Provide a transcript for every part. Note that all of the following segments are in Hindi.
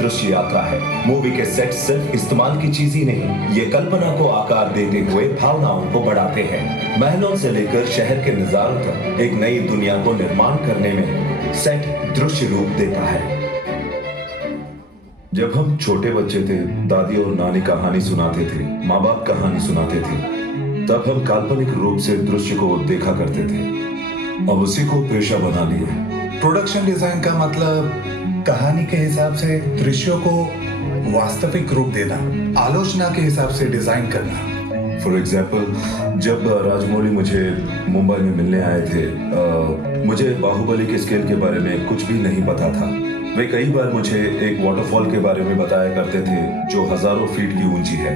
दृश्य यात्रा है। मूवी के सेट सिर्फ इस्तेमाल की चीज ही नहीं, ये कल्पना को आकार देते हुए भावनाओं को बढ़ाते हैं। महलों से लेकर शहर के नजारों तक एक नई दुनिया को निर्माण करने में सेट दृश्य रूप देता है। जब हम छोटे बच्चे थे, दादी और नानी कहानी सुनाते थे, माँ बाप कहानी सुनाते थे, तब हम काल्पनिक रूप से दृश्य को देखा करते थे। अब उसी को पेशा बना लिया। प्रोडक्शन डिजाइन का मतलब कहानी के हिसाब से दृश्यों को वास्तविक रूप देना, आलोचना के हिसाब से डिजाइन करना। फॉर एग्जाम्पल, जब राजमौली मुझे मुंबई में मिलने आए थे, मुझे बाहुबली के स्केल के बारे में कुछ भी नहीं पता था। वे कई बार मुझे एक वाटरफॉल के बारे में बताया करते थे जो हजारों फीट की ऊंची है।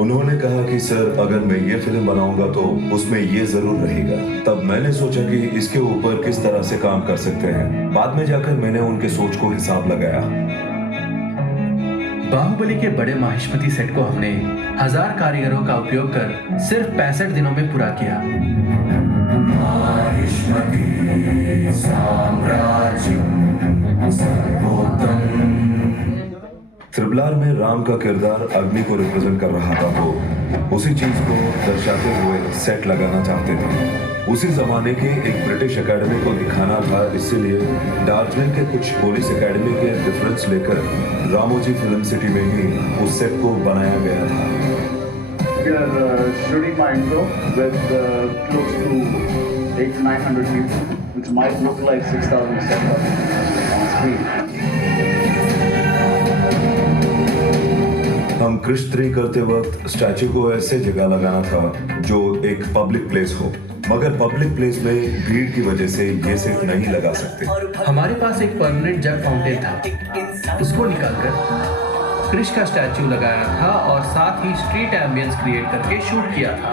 उन्होंने कहा कि सर, अगर मैं ये फिल्म बनाऊंगा तो उसमें ये जरूर रहेगा। तब मैंने सोचा कि इसके ऊपर किस तरह से काम कर सकते हैं। बाद में जाकर मैंने उनके सोच को हिसाब लगाया। बाहुबली के बड़े माहिष्मती सेट को हमने 1000 कारीगरों का उपयोग कर सिर्फ 65 दिनों में पूरा किया। ट्रिपल आर में राम का किरदार अग्नि को रिप्रेजेंट कर रहा था, तो उसी चीज को दर्शाते हुए सेट लगाना चाहते थे। उसी जमाने के एक ब्रिटिश एकेडमी को दिखाना था, इसीलिए दार्जिलिंग के कुछ पुलिस एकेडमी के रेफरेंस लेकर रामोजी फिल्म सिटी में ही उस सेट को बनाया गया था। Shooting my intro with close to 800-900 people, which might look like 6,000 setup on screen. हम कृष्ण करते वक्त स्टैचू को ऐसे जगह लगाना था जो एक पब्लिक प्लेस हो, मगर पब्लिक प्लेस में भीड़ की वजह से ये सेट नहीं लगा सकते। हमारे पास एक परमानेंट जग फाउंटेन था, उसको निकालकर कृष्ण का स्टैचू लगाया था और साथ ही स्ट्रीट एम्बियंस क्रिएट करके शूट किया था।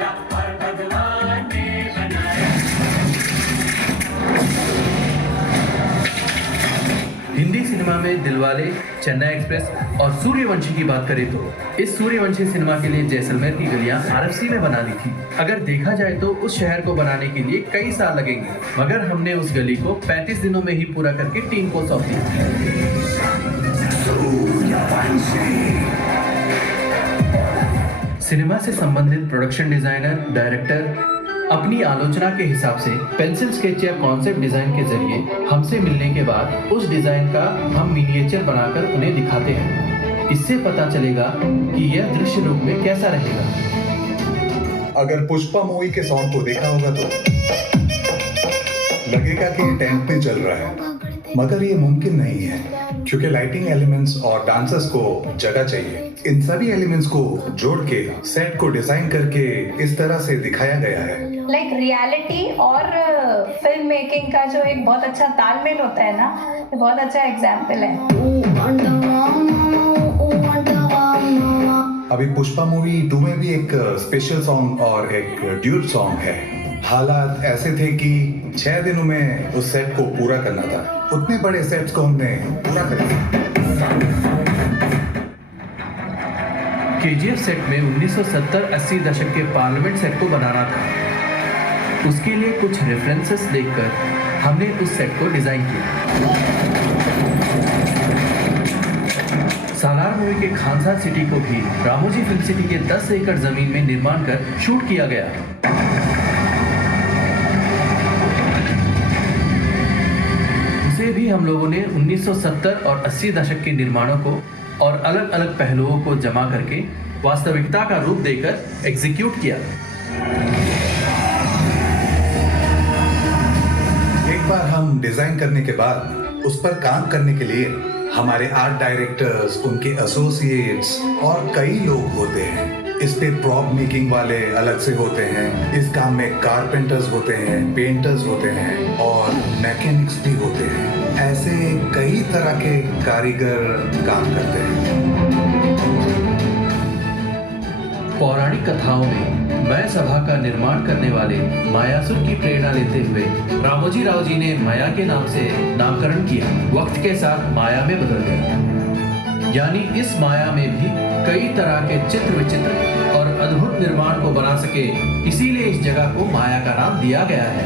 हिंदी सिनेमा में दिलवाले, चेन्नई एक्सप्रेस और सूर्यवंशी की बात करें तो इस सूर्यवंशी सिनेमा के लिए जैसलमेर की गलियां आरएफसी में बना दी थी। अगर देखा जाए तो उस शहर को बनाने के लिए कई साल लगेंगे, मगर हमने उस गली को 35 दिनों में ही पूरा करके टीम को सौंप दिया। सिनेमा से संबंधित प्रोडक्शन डिजाइनर, डायरेक्टर अपनी आलोचना के हिसाब से पेंसिल स्केच या कॉन्सेप्ट डिजाइन के जरिए हमसे मिलने के बाद उस डिजाइन का हम मिनिएचर बनाकर उन्हें दिखाते हैं। इससे पता चलेगा कि यह दृश्य रूप में कैसा रहेगा। अगर पुष्पा मूवी के सॉन्ग को देखा होगा तो लगेगा कि टेंट में चल रहा है, मगर ये मुमकिन नहीं है क्योंकि लाइटिंग एलिमेंट्स और डांसर्स को जगह चाहिए। इन सभी एलिमेंट्स को जोड़ के सेट को डिजाइन करके इस तरह से दिखाया गया है। लाइक रियलिटी और फिल्म मेकिंग का जो एक बहुत अच्छा तालमेल होता है ना, ये बहुत अच्छा एग्जाम्पल है। अभी पुष्पा मूवी 2 में भी एक स्पेशल सॉन्ग और एक ड्यूट सॉन्ग है। हालात ऐसे थे कि 6 दिनों में उस सेट को पूरा करना था। उतने बड़े सेट्स को हमने पूरा कर दिया। केजीएफ सेट में 1970-80 दशक के पार्लियामेंट सेट को बनाना था। उसके लिए कुछ रेफरेंसेस देखकर हमने उस सेट को डिजाइन किया। सालार मूवी के खानसा सिटी को भी रामोजी फिल्म सिटी के 10 एकड़ जमीन में निर्माण कर शूट किया गया। उसे भी हम लोगों ने 1970 और 80 दशक के निर्माणों को और अलग अलग पहलुओं को जमा करके वास्तविकता का रूप देकर एग्जीक्यूट किया। एक बार हम डिजाइन करने के बाद उस पर काम करने के लिए हमारे आर्ट डायरेक्टर्स, उनके एसोसिएट्स और कई लोग होते हैं। इस पे प्रॉप मेकिंग वाले अलग से होते हैं, इस काम में कारपेंटर्स होते हैं, पेंटर्स होते हैं और मैकेनिक्स भी होते हैं। ऐसे कई तरह के कारीगर काम करते हैं। पौराणिक कथाओं में मय सभा का निर्माण करने वाले मायासुर की प्रेरणा लेते हुए रामोजी राव जी ने माया के नाम से नामकरण किया। वक्त के साथ माया में बदल गया, यानी इस माया में भी कई तरह के चित्र विचित्र और अद्भुत निर्माण को बना सके, इसीलिए इस जगह को माया का नाम दिया गया है।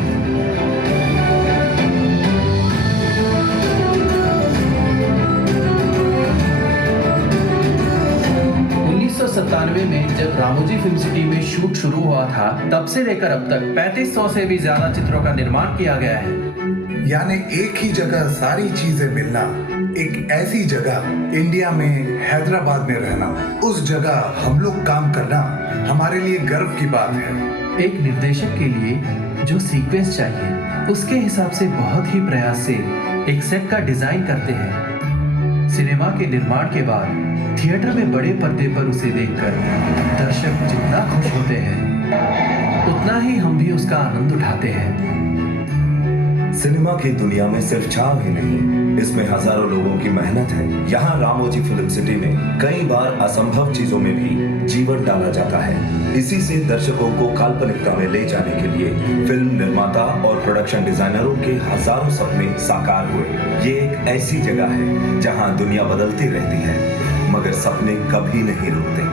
1997 में जब रामोजी फिल्म सिटी में शूट शुरू हुआ था, तब से लेकर अब तक 3500 से भी ज्यादा चित्रों का निर्माण किया गया है। यानी एक ही जगह सारी चीजें मिलना, एक ऐसी जगह इंडिया में हैदराबाद में रहना, उस जगह हम लोग काम करना हमारे लिए गर्व की बात है। एक निर्देशक के लिए जो सीक्वेंस चाहिए उसके हिसाब से बहुत ही प्रयास से एक सेट का डिजाइन करते हैं। सिनेमा के निर्माण के बाद थिएटर में बड़े पर्दे पर उसे देखकर दर्शक जितना खुश होते हैं उतना ही हम भी उसका आनंद उठाते हैं। सिनेमा की दुनिया में सिर्फ छाव ही नहीं, इसमें हजारों लोगों की मेहनत है। यहाँ रामोजी फिल्म सिटी में कई बार असंभव चीजों में भी जीवन डाला जाता है। इसी से दर्शकों को काल्पनिकता में ले जाने के लिए फिल्म निर्माता और प्रोडक्शन डिजाइनरों के हजारों सपने साकार हुए। ये एक ऐसी जगह है जहाँ दुनिया बदलती रहती है, मगर सपने कभी नहीं रुकते।